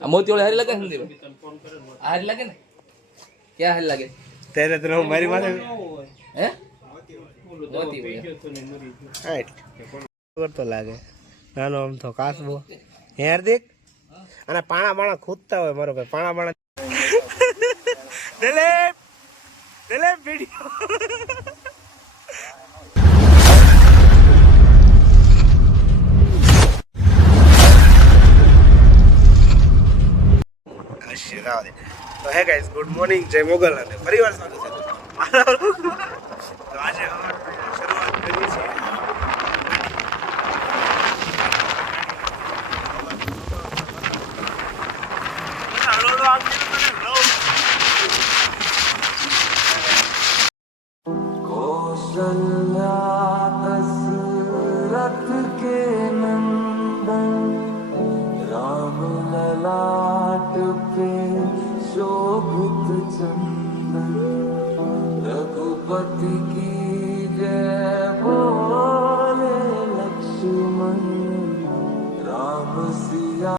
मोती वाले हरी लगे हिंदी में हरी लगे ना क्या हरी लगे तेरे तो मारी माथे हैं मोती हाइट तो लागे नानो आम तो कासबो हेर देख અને પાણા બાણા ખૂદતા હોય મારો ભાઈ પાણા બાણા દિલીપ દિલીપ વિડિયો આશીર્વાદ તો હે ગાઈસ ગુડ મોર્નિંગ જય મોગલ અને ફરીવાર સ્વાગત છે તો આજે શરૂઆત કરી છે रथ के नंदन राम ललाट पे शोभित चंदन रघुपति की जय बोले लक्ष्मण राम सिया।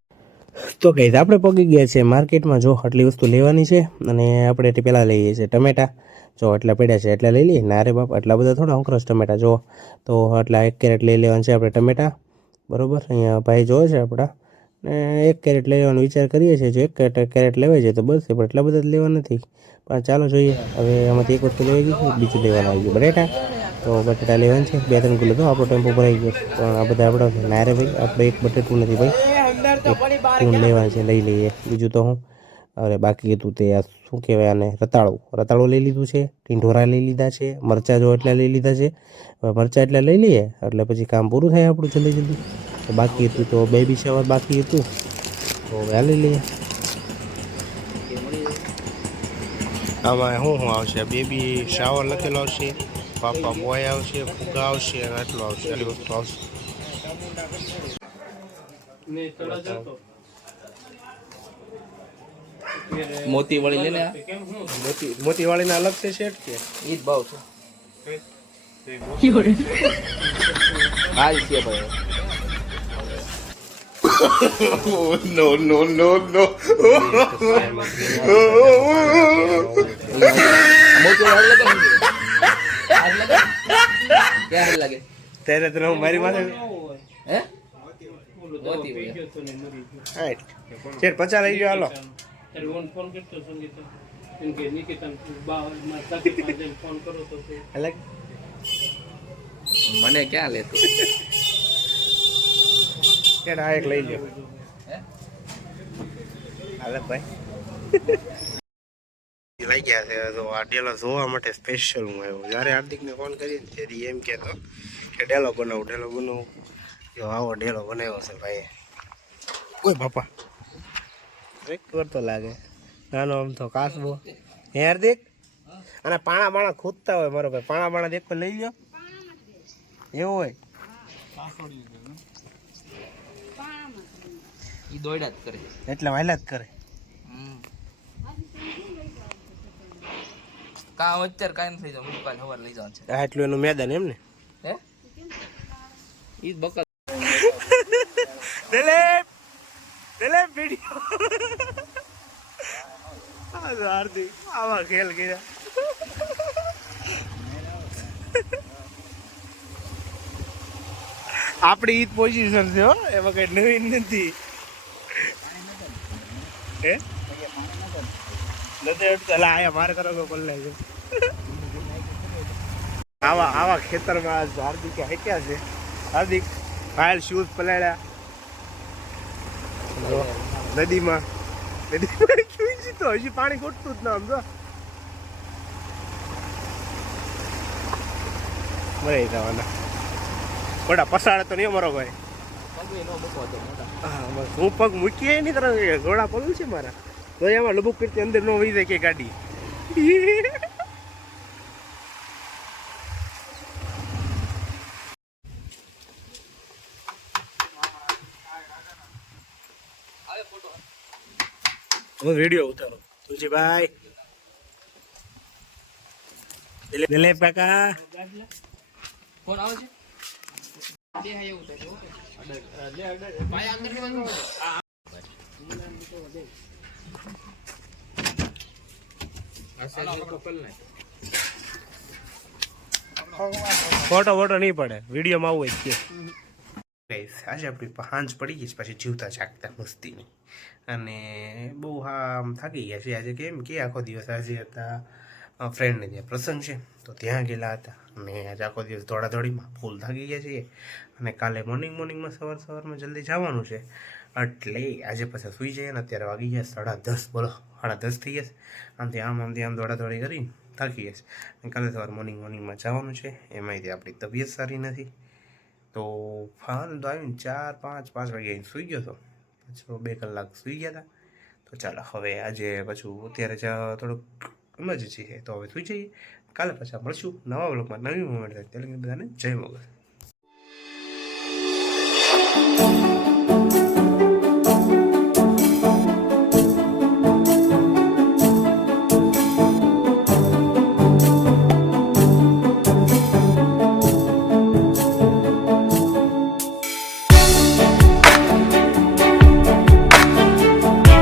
તો ગાઈસ આપણે પગી ગયા છે માર્કેટમાં જો આટલી વસ્તુ લેવાની છે અને આપણે પહેલાં લઈએ છીએ ટમેટા જો એટલા પડ્યા છે એટલા લઈ લઈએ ના રે બાપ એટલા બધા થોડા અંકરસ ટમેટા જો તો એટલા 1 કેરેટ લઈ લેવાનું છે આપણે ટમેટા બરાબર અહીંયા ભાઈ જોવે છે આપણા ને 1 કેરેટ લઈ લેવાનો વિચાર કરીએ છીએ જો 1 કેરેટ લેવાય છે તો બસ પણ એટલા બધા જ લેવા નથી પણ ચાલો જોઈએ હવે આમાંથી એક વસ્તુ લેવાઈ ગઈ બીજું લેવાનું આવી ગયું બટેટા તો બટેટા લેવાનું છે 2-3 કિલો તો આપણો ટેમ્પો ભરાઈ ગયો પણ આ બધા આપણા ના રે ભાઈ આપણે એક બટેટું નથી ભાઈ પૂન લેવાનું છે લઈ લઈએ બીજું તો હું અરે બાકી હતું તે આ શું કહેવાય આને રતાળું લઈ લીધું છે ટીંઢોરા લઈ લીધા છે મરચાં જો એટલા લઈ લીધા છે હવે મરચાં એટલા લઈ લઈએ એટલે પછી કામ પૂરું થાય આપણું જલ્દી તો બાકી હતું તો બેબી શાવર બાકી હતું તો આ લઈ લઈએ આમાં શું આવશે બેબી શાવર લખેલો આવશે પાપા બોય આવશે ફુગા આવશે અને આટલું આવશે આટલી વસ્તુ આવશે मोती वाली लेने મોતી વાળીના અલગ છે શેઠ કે ईद भाव છે હાલ છે ભાઈ No, no, no, no. मोती वाली लगे हरी लगे क्या हरी लगे तेरे तो मारी माथे हैं मोती હાઈટ શેઠ 50 લઈ ગયો હાલો फोन करतो संगीता इनके निकितन बाहर माता के पास फोन करो तो અલગ मने क्या लेतो શેઠ આ એક લઈ લ્યો હાલે ભાઈ લઈ ગયા છે તો આ ડેલો જોવા માટે સ્પેશિયલ હું આવ્યો જ્યારે હાર્દિકને ફોન કરીને ત્યારે એમ કહેતો કે ડેલો બનાવું જો આવો ડેલો બનાવ્યો છે ભાઈ ઓય બાપા એક કરતો લાગે નાનો આમ તો કાસબો હે હાર્દિક અને પાણા બાણા ખૂદતા હોય મારો ભાઈ પાણા બાણા દેખ લઈ લ્યો એવું હોય ઈ દોડ્યા જ કરે એટલે વાયલા જ કરે કામ અત્યારે કાયમ થઈ જાય હું કાલ સવારે લઈ જવાનું છે આટલું એનું મેદાન એમ ને હે ઈ બકર દિલીપ વિડિયો હાર્દિક આવા ખેલ કર્યા આપણી ઈદ પોઝિશન છે હો એમાં કઈ નવીન નથી હે નથી અટકલા આયા મારે કરો પલ્લે છે આવા ખેતરમાં હાર્દિક હાક્યા છે હાર્દિક ફાઇલ શૂઝ પલાળ્યા નદીમાં તો હજી પાણી ખૂટતું જ ના સમજો મરે જવાના બડા પસાડે તો નહીં મારો ભાઈ હું પગ મૂકીએ નહીં તરફ ઘોડા પડું છે મારા તો એમાં લબુક કરતી અંદર નો વહી જાય કે ગાડી वीडियो उतारो तुझे भाई दिलीप काका फोन આવે છે બે હાય એવું થાય ઓકે ભાઈ અંદર ની આ સાઈડ કપલ ને ફોટો વોટો નહીં પડે, વિડીયોમાં આવું જ કે આજે આપણી સાંજ પડી ગઈ છે પછી જીવતા જાગતા મસ્તીની, અને બહુ આમ થાકી ગયા છે આજે. કેમ કે આખો દિવસ આજે હતા ફ્રેન્ડને ત્યાં પ્રસંગ છે તો ત્યાં ગયેલા હતા, અને આજે આખો દિવસ દોડાદોડીમાં ફૂલ થાકી ગયા છીએ, અને કાલે મોર્નિંગમાં સવારમાં જલ્દી જવાનું છે, એટલે આજે પછી સૂઈ જઈએ ને. અત્યારે વાગી ગયા 10:30, બોલો 10:30 થઈ ગયા છે. આમથી આમ દોડાદોડી કરીને થાકી ગયા છે, અને કાલે સવારે મોર્નિંગમાં જવાનું છે. એમાંયથી આપણી તબિયત સારી નથી, તો ફાન તો આવીને 4-5 વાગે આવીને સૂઈ ગયો હતો, પછી 2 કલાક સૂઈ ગયા હતા. તો ચાલો હવે આજે પાછું અત્યારે થોડુંક ઇમરજન્સી છે તો હવે સૂઈ જઈએ. કાલે પાછા મળશું નવા વ્લોગમાં નવી મોમેન્ટ. ત્યારે બધાને જય મોગલ.